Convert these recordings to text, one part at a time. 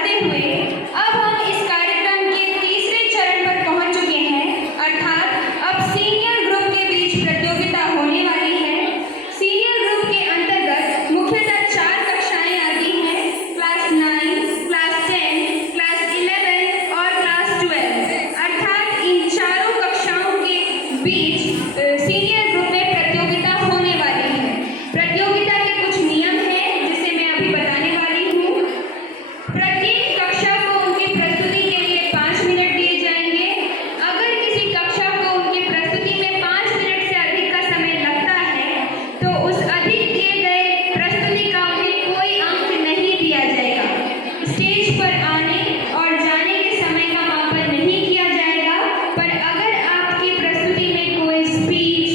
बढ़ाते हुए अब हम इस कार्यक्रम के तीसरे चरण पर पहुंच चुके हैं, अर्थात अब सीनियर ग्रुप के बीच प्रतियोगिता होने वाली है। सीनियर ग्रुप के अंतर्गत मुख्यतः 4 कक्षाएं आती हैं, क्लास 9, क्लास 10, क्लास 11 और क्लास 12। अर्थात इन चारों कक्षाओं के बीच सीनियर ग्रुप में प्रतियोगिता होने वाली है। प्रतियोगिता के कुछ नियम हैं जिसे मैं अभी बताने वाली हूँ। प्रत्येक कक्षा को उनकी प्रस्तुति के लिए 5 मिनट दिए जाएंगे। अगर किसी कक्षा को उनकी प्रस्तुति में 5 मिनट से अधिक का समय लगता है तो उस अधिक दिए गए प्रस्तुति का उन्हें कोई अंक नहीं दिया जाएगा। स्टेज पर आने और जाने के समय का मापन नहीं किया जाएगा, पर अगर आपकी प्रस्तुति में कोई स्पीच,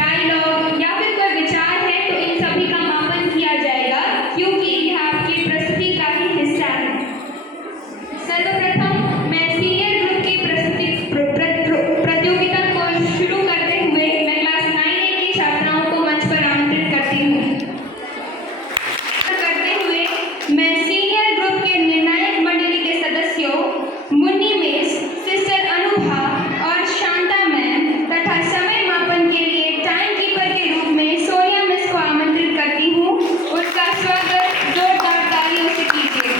डायलॉग या फिर कोई विचार है तो इन सभी का मापन किया जाएगा, क्योंकि यह आपकी प्रस्तुति का ही हिस्सा है। सर्वप्रथम मैं सीनियर ग्रुप की प्रतियोगिता को शुरू करते हुए मैं क्लास 9A की छात्राओं को मंच पर आमंत्रित करती हूँ। करते हुए मैं सीनियर ग्रुप के निर्णायक मंडली के सदस्यों मुन्नी मिस, सिस्टर अनुभा और शांता मैम तथा समय मापन के लिए टाइम कीपर के रूप में सोनिया मिस को आमंत्रित करती हूँ। उनका स्वागत जोरदार तालियों से कीजिए।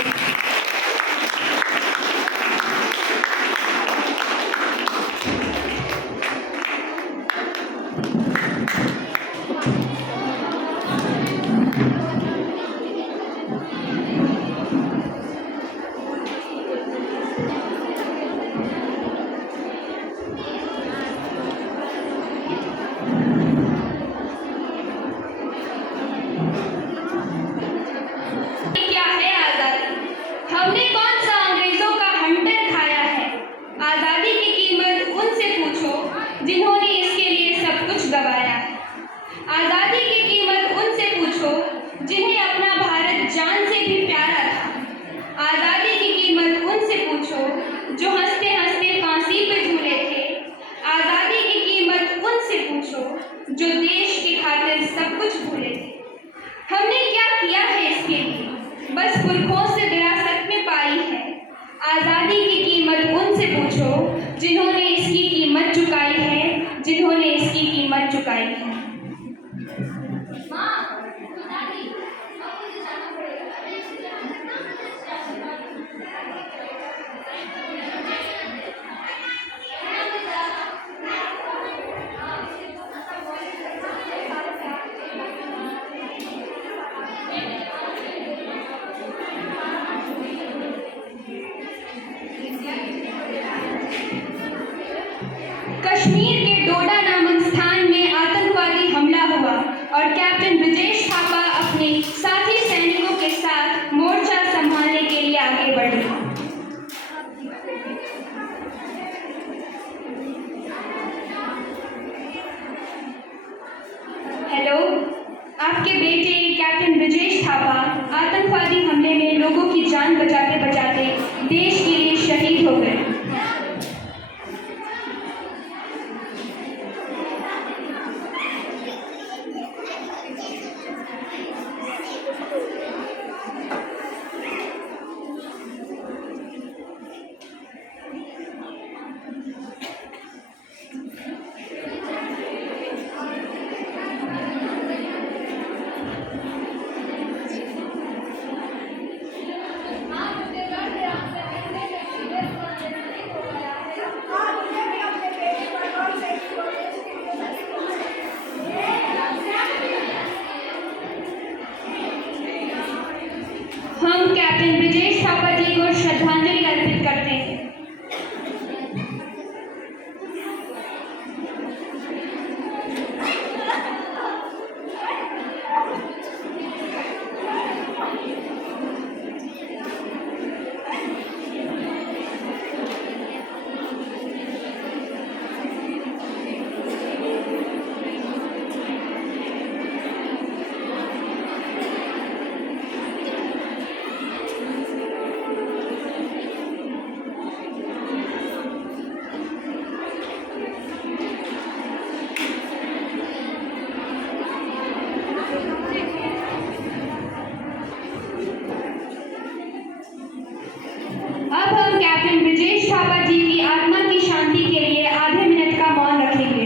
क्या है आजादी? हमने कौन सा अंग्रेजों का हंटर खाया है? आजादी की कीमत उनसे पूछो जिन्होंने इसके लिए सब कुछ गंवाया है। आजादी की कीमत उनसे पूछो जिन्हें अपना भारत जान से भी प्यारा था। आजादी की कीमत उनसे पूछो जो हंसते हंसते फांसी पे झूले थे। आजादी की कीमत उनसे पूछो जो देश की खातिर सब कुछ भूले थे। हमने क्या किया है इसके लिए? बस पुरखों से विरासत में पाई है। आजादी की कीमत उनसे पूछो जिन्होंने इसकी कीमत चुकाई है, जिन्होंने इसकी कीमत चुकाई है। कश्मीर के डोडा नामक स्थान में आतंकवादी हमला हुआ और कैप्टन ब्रजेश थापा अपने साथी सैनिकों के साथ मोर्चा संभालने के लिए आगे बढ़े। हेलो, आपके बेटे कैप्टन ब्रजेश थापा आतंकवादी हमले में लोगों की जान बचाते बचाते देश के लिए शहीद हो गए। हम कैप्टन ब्रजेश थापा जी को श्रद्धांजलि अर्पित करते हैं। कैप्टन ब्रिजेश थापा जी की आत्मा की शांति के लिए आधे मिनट का मौन रखेंगे।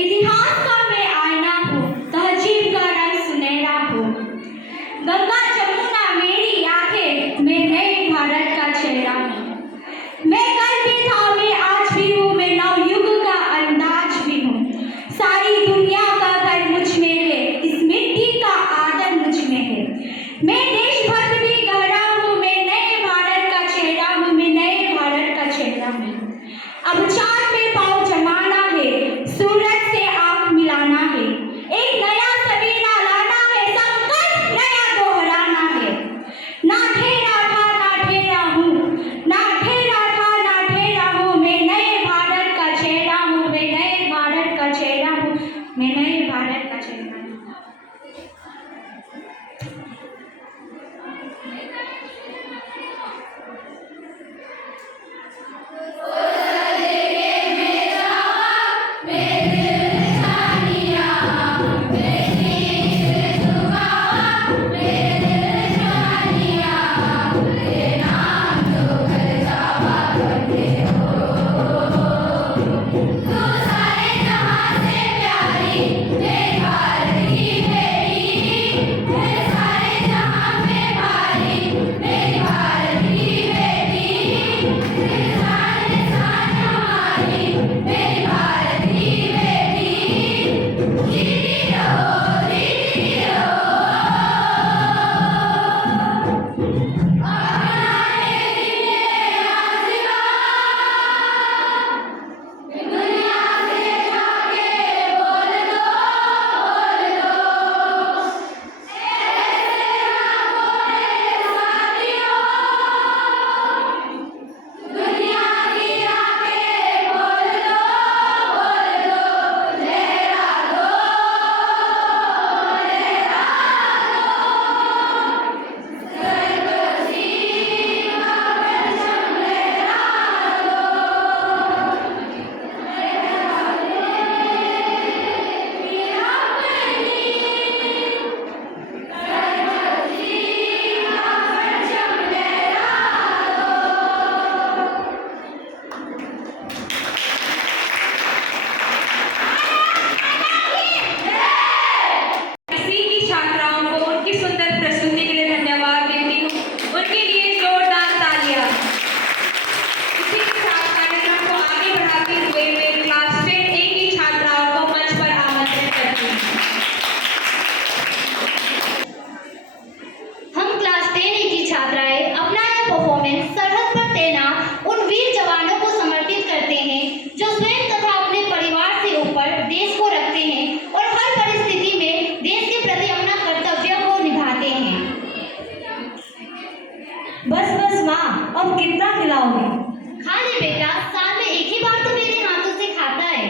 इतिहास का मैं आईना हूँ, तहजीब का रंग सुनहरा हूँ। गंगा जमुना मेरी आंखें, मैं नए भारत का चेहरा हूँ। मैं कल भी था, मैं आज भी हूँ, मैं नवयुग का अंदाज भी हूँ। सारी दुनिया का घर मुझ में है, इस मिट्टी का आदर मुझ में है। मैं देशभक्त भी गहरा हूँ, मैं नए भारत का चेहरा हूँ, मैं नए भारत का चेहरा हूँ। अब चांद में पाँव जमाना है, सूरज से आँख मिलाना है। एक नया सवेरा लाना है, संकल्प नया दोहराना है। ना ठहरा था ना ठहरा हूँ, ना ठहरा था ना ठहरा हूँ, मैं नए भारत का चेहरा हूँ, मैं नए भारत का चेहरा हूँ, मैं नए भारत का चेहरा हूँ। इसी की छात्राओं को उनकी सुंदर प्रस्तुति के लिए धन्यवाद देती हूँ। उनके लिए जोरदार तालियां। इसी के साथ कार्यक्रम को आगे बढ़ाते हुए मैं क्लास 10A की छात्राओं को मंच पर आमंत्रित करती हूँ। हम क्लास 10A की छात्राएं अपना यह परफॉर्मेंस सरहद पर तैनात उन वीर जवानों को समर्पित करते हैं जो स्वयं तथा अपने परिवार से ऊपर देश को रखते हैं और हर परिस्थिति में देश के प्रति अपना कर्तव्य को निभाते हैं। बस बस माँ, अब कितना खिलाओगे? खा ले बेटा, साल में एक ही बार तो मेरे हाथों से खाता है।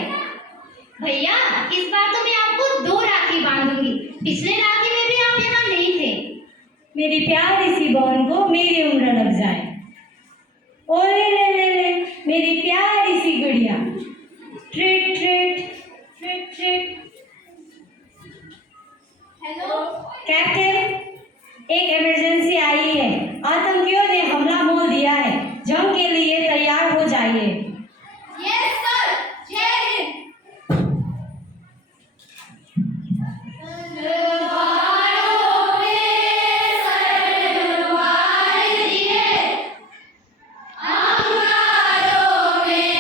भैया, इस बार तो मैं आपको 2 राखी बांधूंगी। पिछले राखी में भी आप यहाँ नहीं थे। मेरी प्यारी सी बहन को मेरी उम्र लग जाए। ओले ले ले ले, मेरी प्यारी सी गुड़िया। Treat treat treat treat. Hello captain, एक इमरजेंसी आई है। आतंकियों ने हमला बोल दिया है। जंग के लिए तैयार हो जाइए। यस सर, जय हिंद। अंगारों में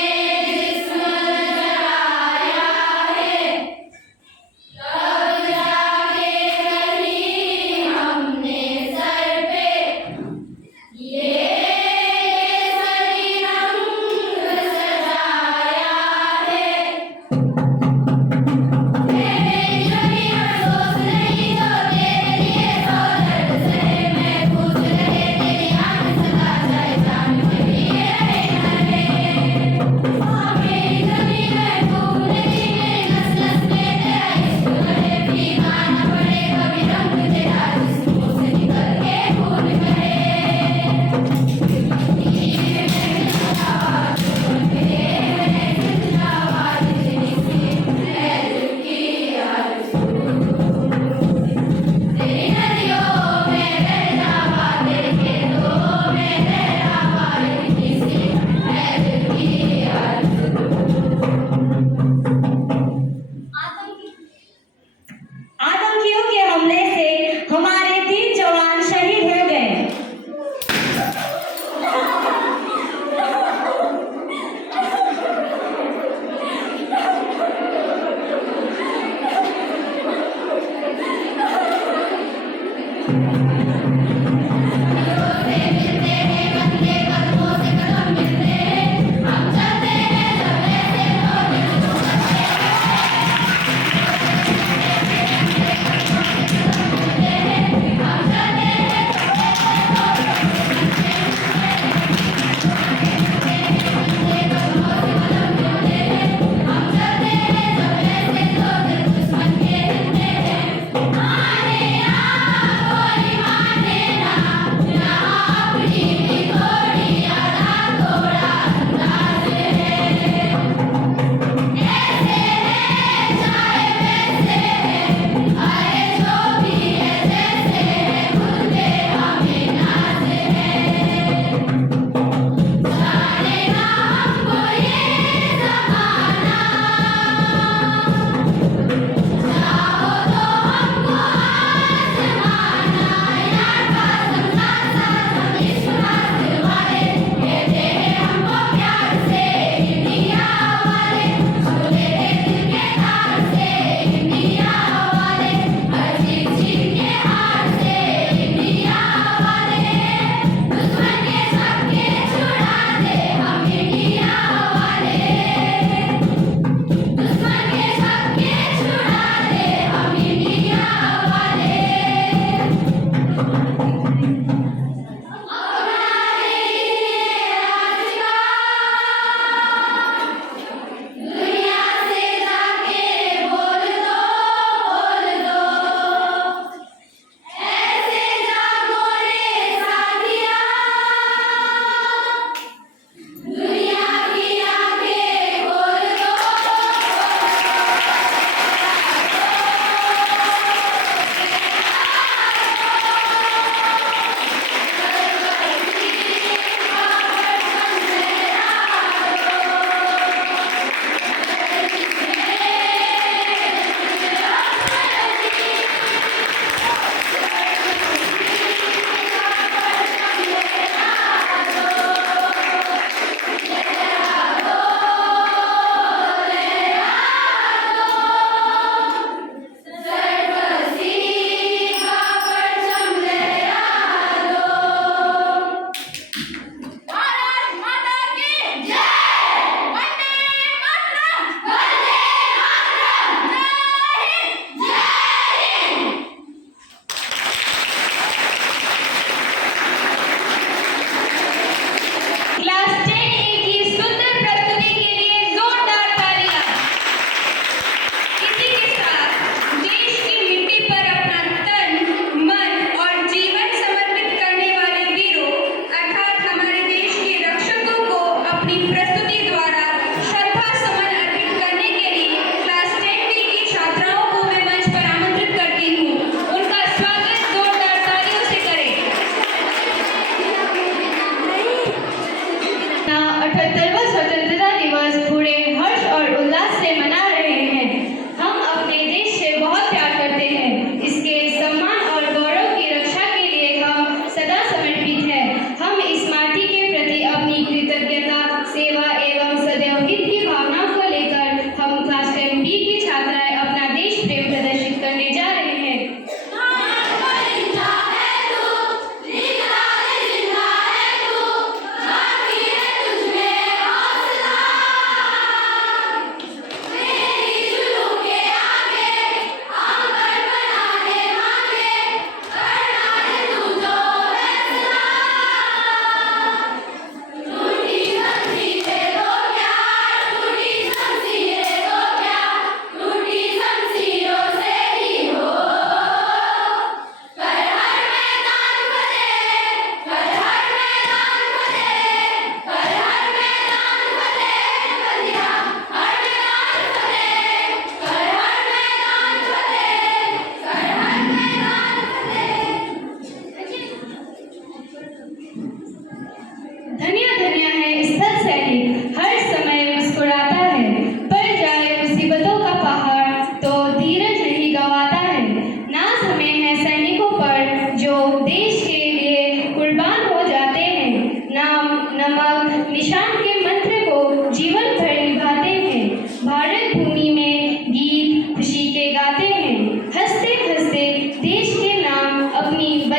गाते हैं, हंसते हंसते देश के नाम अपनी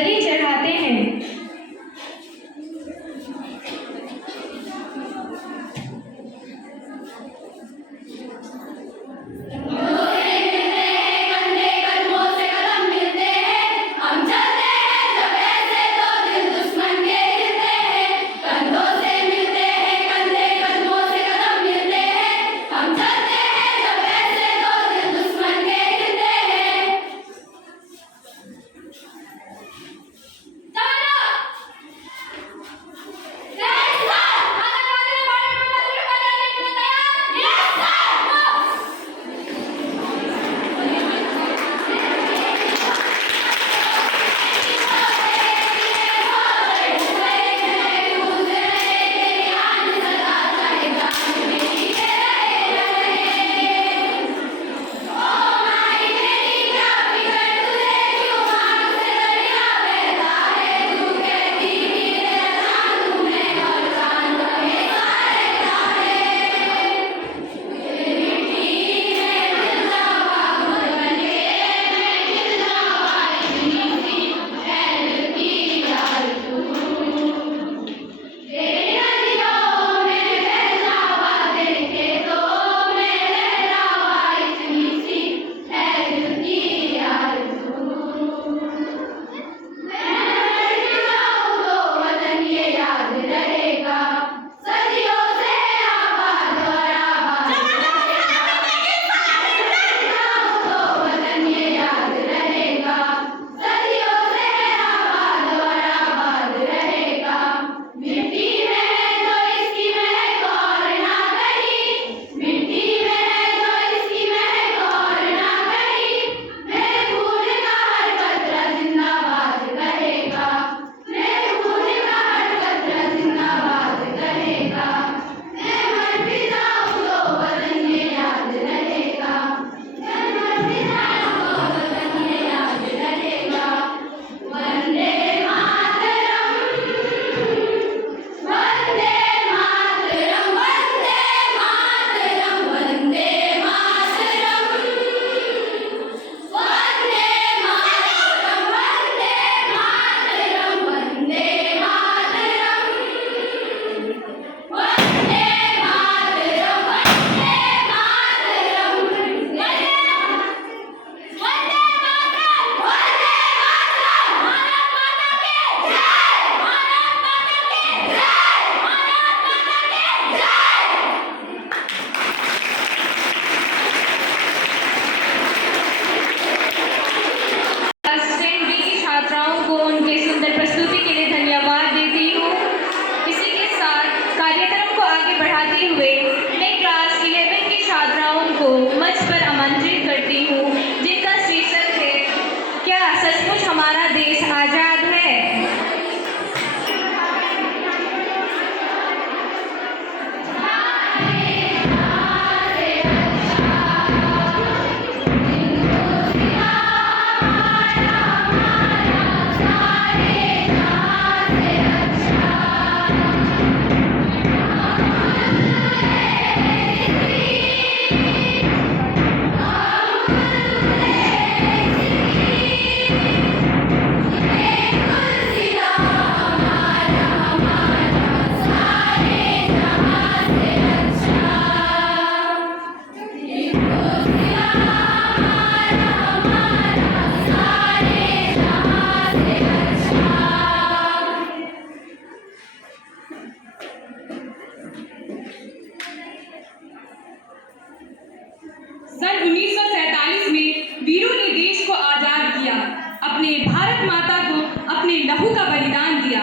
सन 1947 में वीरों ने देश को आजाद किया, अपने भारत माता को अपने लहू का बलिदान दिया।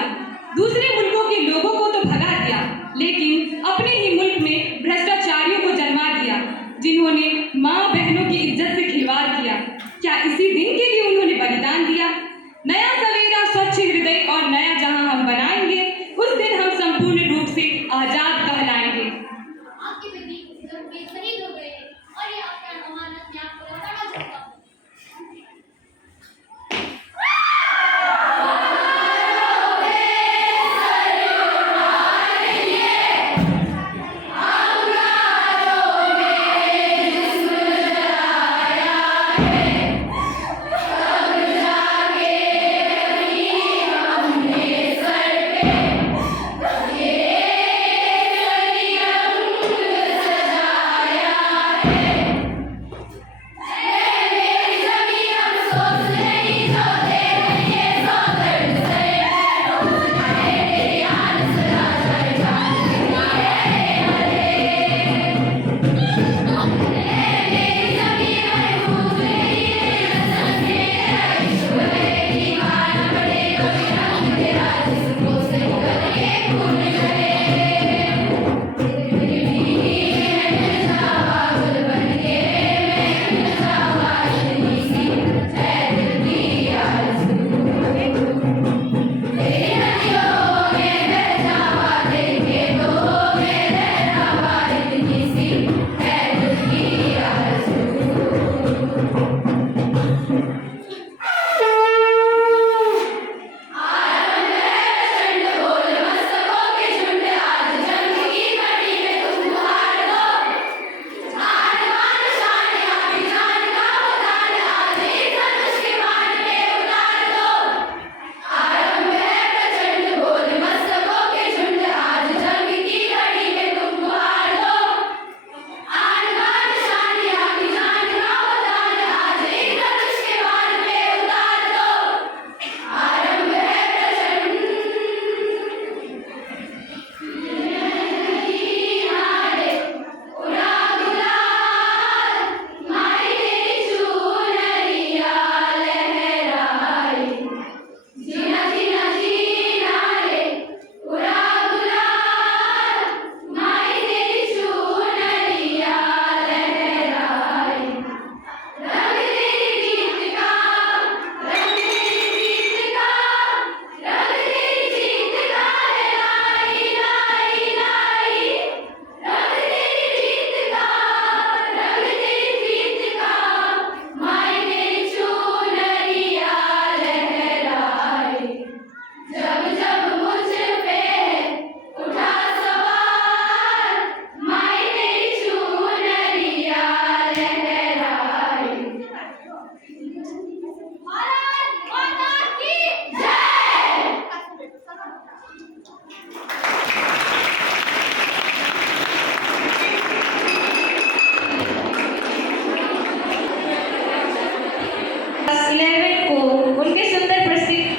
दूसरे मुल्कों के लोगों को तो भगा दिया, लेकिन अपने ही मुल्क में भ्रष्टाचारियों को जन्मा दिया, जिन्होंने माँ बहनों की इज्जत से खिलवाड़ किया। क्या इसी दिन के लिए उन्होंने बलिदान दिया? नया सवेरा, स्वच्छ हृदय और नया जहां हम बनाएंगे, उस दिन हम संपूर्ण रूप से आजाद कहलाएंगे। आपके बेटी जब वे शहीद हो गए और ये आपका अमानत मैं आपको लौटाना चाहता हूँ।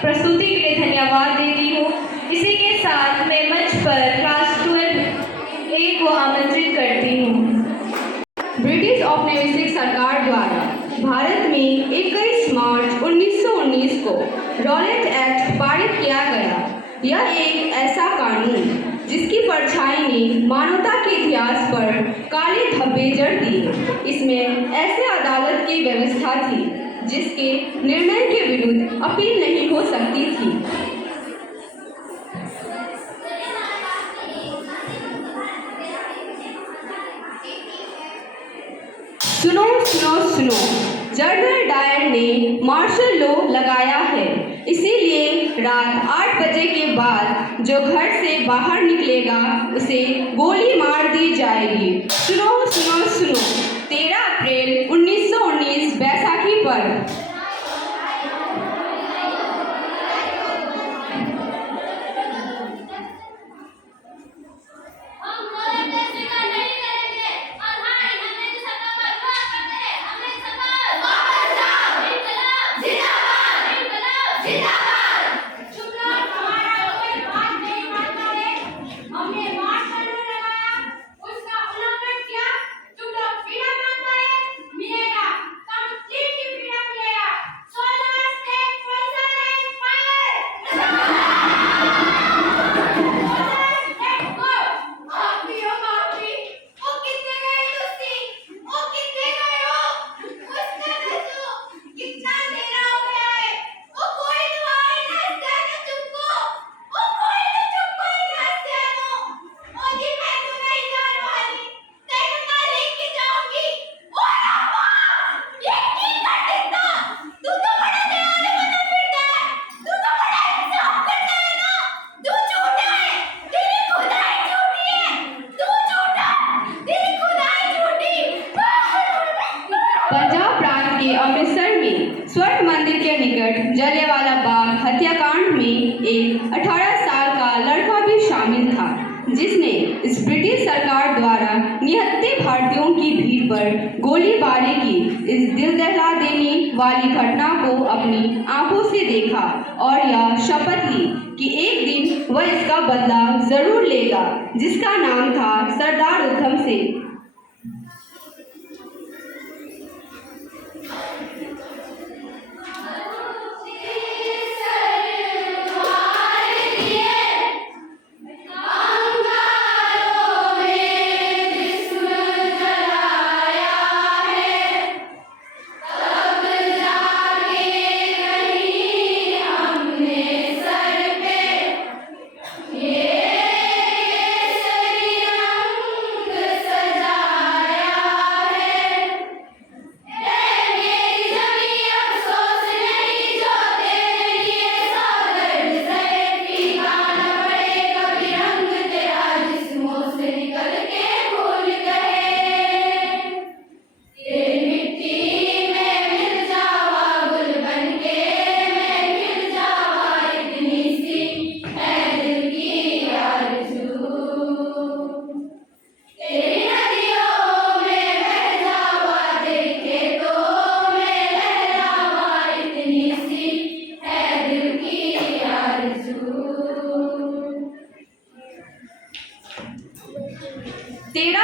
प्रस्तुति के लिए धन्यवाद देती हूँ। इसी के साथ मैं मंच पर क्लास 12A को आमंत्रित करती हूँ। ब्रिटिश औपनिवेशिक सरकार द्वारा भारत में 21 मार्च 1919 को रॉलेट एक्ट पारित किया गया। यह एक ऐसा कानून जिसकी परछाई ने मानवता के इतिहास पर काले धब्बे जड़ दिए। इसमें ऐसे अदालत की व्यवस्था थी जिसके निर्णय के विरुद्ध अपील नहीं हो सकती थी। सुनो सुनो सुनो, जनरल डायर ने मार्शल लॉ लगाया है, इसीलिए रात 8 बजे के बाद जो घर से बाहर निकलेगा उसे गोली मार दी जाएगी। सुनो सुनो सुनो, 13 अप्रैल 1919 बैसाखी पर के अमृतसर में स्वर्ण मंदिर के निकट जलियांवाला बाग हत्याकांड में एक 18 साल का लड़का भी शामिल था, जिसने इस ब्रिटिश सरकार द्वारा निहत्थे भारतीयों की भीड़ पर गोलीबारी की इस दिल दहला देने वाली घटना को अपनी आंखों से देखा और यह शपथ ली कि एक दिन वह इसका बदला जरूर लेगा, जिसका नाम था सरदार उधम सिंह।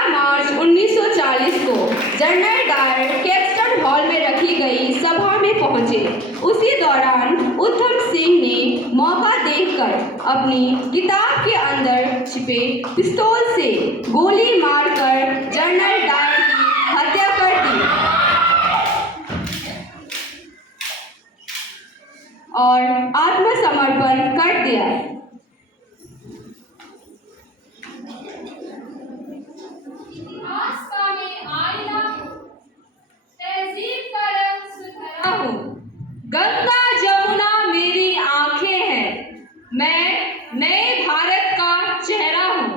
मार्च 1940 को जनरल डायर कैक्सटन हॉल में रखी गई सभा में पहुंचे। उसी दौरान उधम सिंह ने मौका देखकर अपनी किताब के अंदर छिपे पिस्तौल से गोली मारकर जनरल डायर की हत्या कर दी और आत्मसमर्पण कर दिया। गंगा जमुना मेरी आंखें हैं, मैं नए भारत का चेहरा हूँ।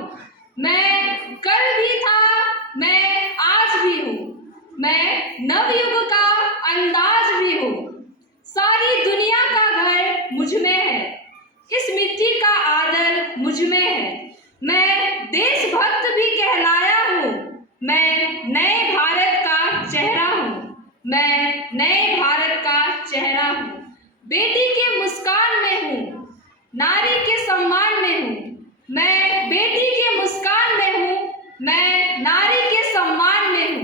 मैं कल भी था, मैं आज भी हूँ, मैं नवयुग का अंदाज भी हूँ। सारी दुनिया का घर मुझ में है, इस मिट्टी का आदर मुझ में है। मैं देशभक्त भी कहलाया हूँ, मैं नए भारत का चेहरा हूँ, मैं नए भारत का चेहरा हूँ। बेटी के मुस्कान में हूँ, नारी के सम्मान में हूँ। मैं बेटी के मुस्कान में हूँ, मैं नारी के सम्मान में हूँ।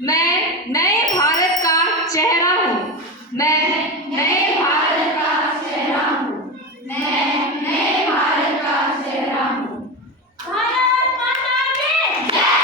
मैं नए भारत का चेहरा हूँ, मैं नए भारत का चेहरा हूँ, मैं नए भारत का चेहरा हूँ। भारत माता की जय।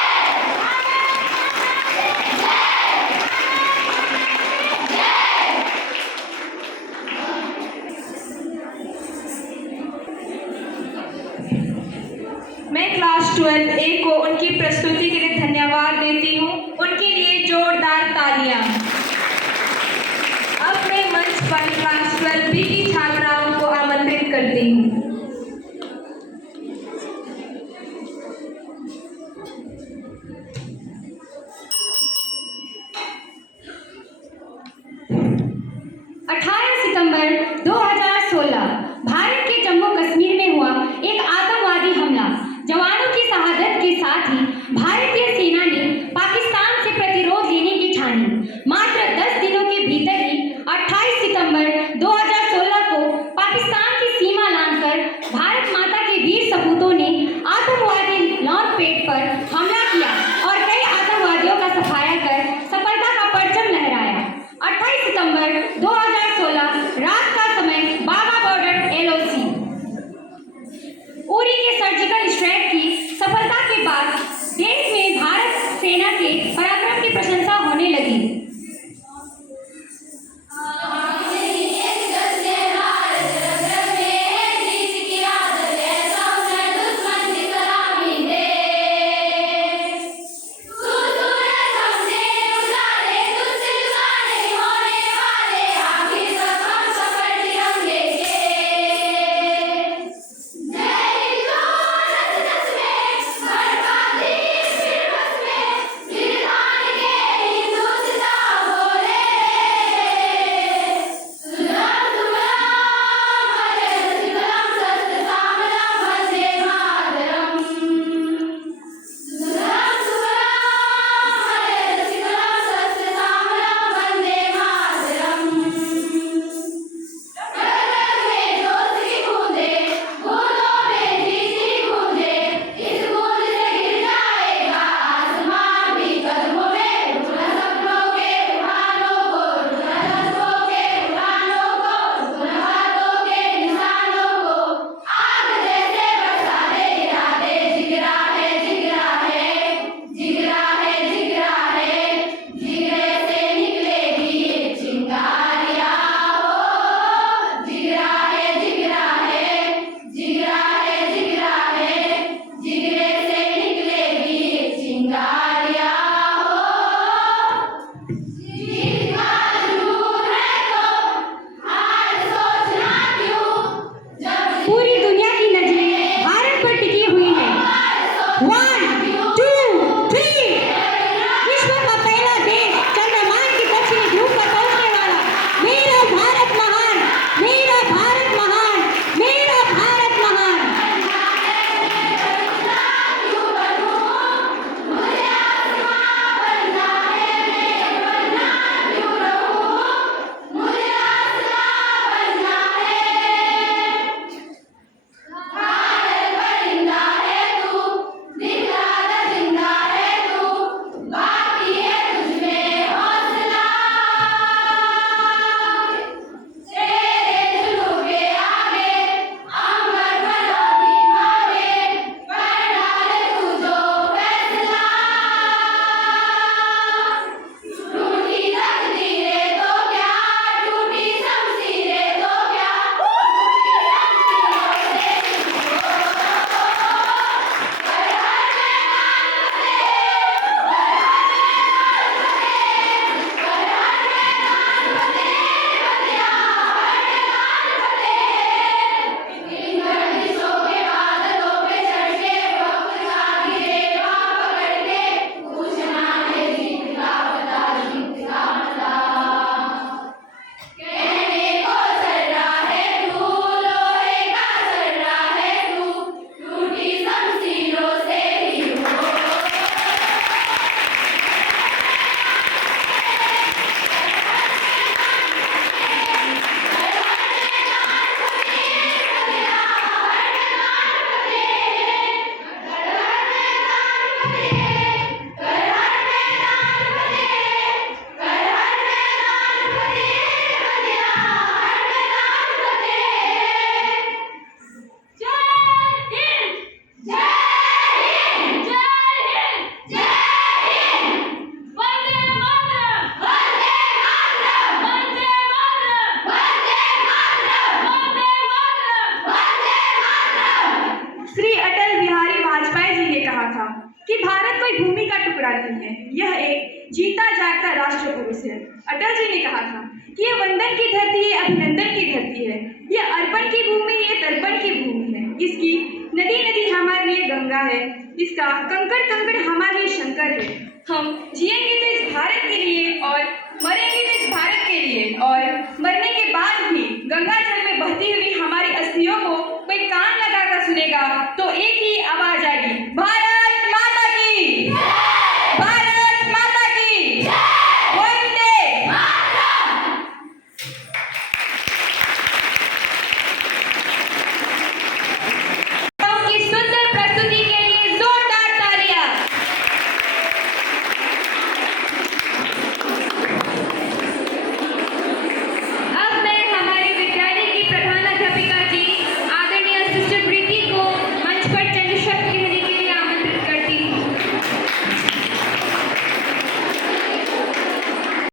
राष्ट्र पुरुष है। अटल जी ने कहा था कि ये वंदन की धरती है, अभिनंदन की धरती है, ये अर्पण की भूमि, ये तर्पण की भूमि है। इसकी नदी नदी हमारे लिए गंगा है, इसका कंकड़ कंकड़ हमारे लिए शंकर है। हम जिएंगे तो इस भारत के लिए और मरेंगे तो इस भारत के लिए और